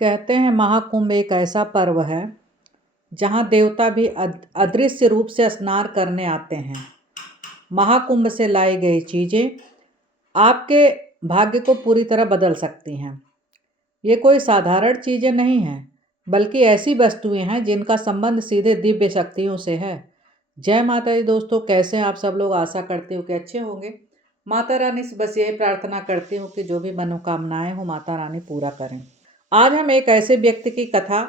कहते हैं महाकुंभ एक ऐसा पर्व है जहाँ देवता भी अदृश्य रूप से स्नान करने आते हैं। महाकुंभ से लाई गई चीज़ें आपके भाग्य को पूरी तरह बदल सकती हैं। ये कोई साधारण चीज़ें नहीं हैं, बल्कि ऐसी वस्तुएं हैं जिनका संबंध सीधे दिव्य शक्तियों से है। जय माता दी दोस्तों, कैसे हैं आप सब लोग। आशा करती हूँ कि अच्छे होंगे। माता रानी से बस यही प्रार्थना करती हूँ कि जो भी मनोकामनाएं हो माता रानी पूरा करें। आज हम एक ऐसे व्यक्ति की कथा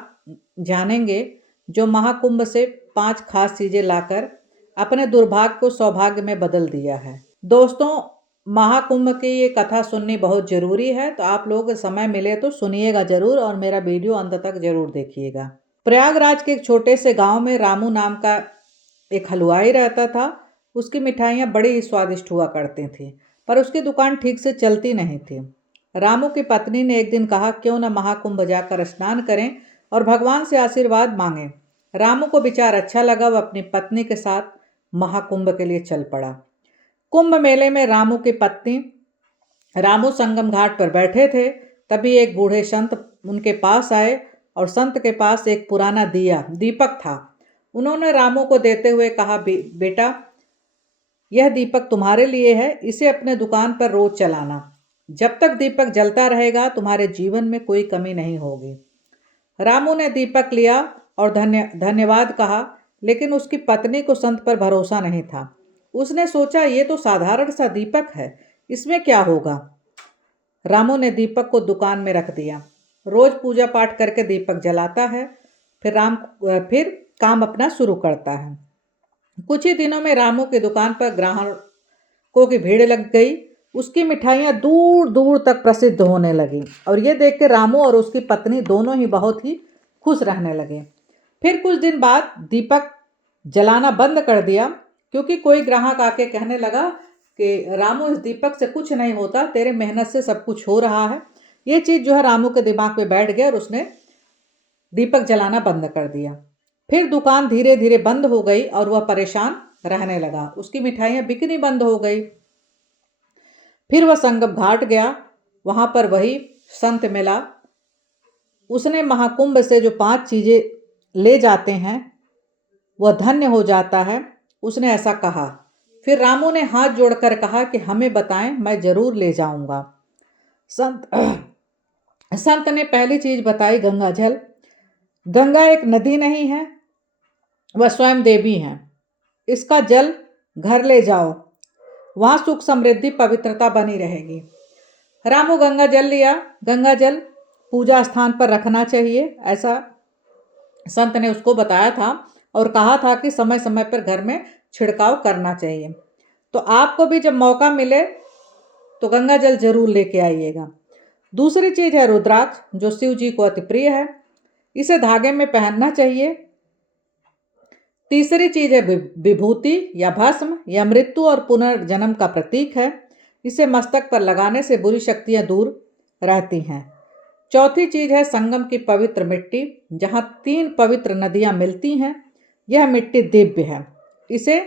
जानेंगे जो महाकुंभ से 5 खास चीज़ें लाकर अपने दुर्भाग्य को सौभाग्य में बदल दिया है। दोस्तों, महाकुंभ की ये कथा सुननी बहुत ज़रूरी है, तो आप लोग समय मिले तो सुनिएगा ज़रूर और मेरा वीडियो अंत तक ज़रूर देखिएगा। प्रयागराज के एक छोटे से गांव में रामू नाम का एक हलवाई रहता था। उसकी मिठाइयाँ बड़ी ही स्वादिष्ट हुआ करती थीं, पर उसकी दुकान ठीक से चलती नहीं थी। रामू की पत्नी ने एक दिन कहा, क्यों न महाकुंभ जाकर स्नान करें और भगवान से आशीर्वाद मांगें। रामू को विचार अच्छा लगा। वह अपनी पत्नी के साथ महाकुंभ के लिए चल पड़ा। कुंभ मेले में रामू संगम घाट पर बैठे थे। तभी एक बूढ़े संत उनके पास आए और संत के पास एक पुराना दीपक था। उन्होंने रामू को देते हुए कहा, बेटा, यह दीपक तुम्हारे लिए है। इसे अपने दुकान पर रोज चलाना। जब तक दीपक जलता रहेगा तुम्हारे जीवन में कोई कमी नहीं होगी। रामू ने दीपक लिया और धन्यवाद कहा, लेकिन उसकी पत्नी को संत पर भरोसा नहीं था। उसने सोचा, ये तो साधारण सा दीपक है, इसमें क्या होगा। रामू ने दीपक को दुकान में रख दिया। रोज पूजा पाठ करके दीपक जलाता है, फिर काम अपना शुरू करता है। कुछ ही दिनों में रामू की दुकान पर ग्राहकों की भीड़ लग गई। उसकी मिठाइयाँ दूर दूर तक प्रसिद्ध होने लगी और ये देख के रामू और उसकी पत्नी दोनों ही बहुत ही खुश रहने लगे। फिर कुछ दिन बाद दीपक जलाना बंद कर दिया, क्योंकि कोई ग्राहक आके कहने लगा कि रामू, इस दीपक से कुछ नहीं होता, तेरे मेहनत से सब कुछ हो रहा है। ये चीज़ जो है रामू के दिमाग में बैठ गया और उसने दीपक जलाना बंद कर दिया। फिर दुकान धीरे धीरे बंद हो गई और वह परेशान रहने लगा। उसकी मिठाइयाँ बिकनी बंद हो गई। फिर वह संगम घाट गया। वहाँ पर वही संत मिला। उसने महाकुंभ से जो 5 चीज़ें ले जाते हैं वह धन्य हो जाता है, उसने ऐसा कहा। फिर रामू ने हाथ जोड़कर कहा कि हमें बताएं, मैं जरूर ले जाऊंगा। संत ने पहली चीज बताई, गंगा जल। गंगा एक नदी नहीं है, वह स्वयं देवी हैं। इसका जल घर ले जाओ, वहाँ सुख समृद्धि पवित्रता बनी रहेगी। रामू गंगा जल लिया। गंगा जल पूजा स्थान पर रखना चाहिए, ऐसा संत ने उसको बताया था और कहा था कि समय समय पर घर में छिड़काव करना चाहिए। तो आपको भी जब मौका मिले तो गंगा जल जरूर लेके आइएगा। दूसरी चीज है रुद्राक्ष, जो शिव जी को अति प्रिय है। इसे धागे में पहनना चाहिए। तीसरी चीज है विभूति या भस्म। यह मृत्यु और पुनर्जन्म का प्रतीक है। इसे मस्तक पर लगाने से बुरी शक्तियां दूर रहती हैं। चौथी चीज है संगम की पवित्र मिट्टी, जहाँ 3 पवित्र नदियां मिलती हैं। यह मिट्टी दिव्य है। इसे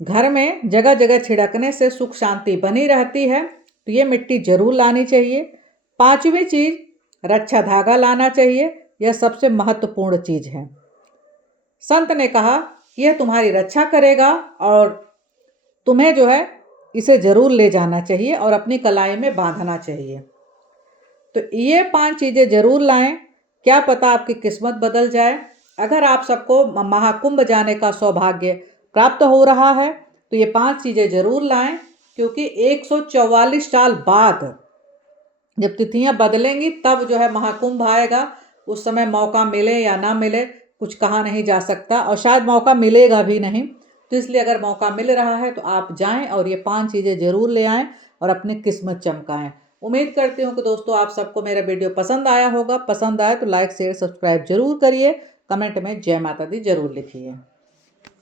घर में जगह जगह छिड़कने से सुख शांति बनी रहती है, तो ये मिट्टी जरूर लानी चाहिए। 5वीं चीज, रक्षा धागा लाना चाहिए। यह सबसे महत्वपूर्ण चीज है। संत ने कहा, यह तुम्हारी रक्षा करेगा और तुम्हें जो है इसे जरूर ले जाना चाहिए और अपनी कलाई में बांधना चाहिए। तो ये 5 चीज़ें जरूर लाएं, क्या पता आपकी किस्मत बदल जाए। अगर आप सबको महाकुंभ जाने का सौभाग्य प्राप्त हो रहा है तो ये 5 चीज़ें जरूर लाएं, क्योंकि 144 साल बाद जब तिथियां बदलेंगी तब जो है महाकुंभ आएगा। उस समय मौका मिले या ना मिले कुछ कहा नहीं जा सकता, और शायद मौका मिलेगा भी नहीं। तो इसलिए अगर मौका मिल रहा है तो आप जाएं और ये 5 चीज़ें जरूर ले आएं और अपनी किस्मत चमकाएं। उम्मीद करती हूँ कि दोस्तों आप सबको मेरा वीडियो पसंद आया होगा। पसंद आए तो लाइक शेयर सब्सक्राइब जरूर करिए। कमेंट में जय माता दी जरूर लिखिए।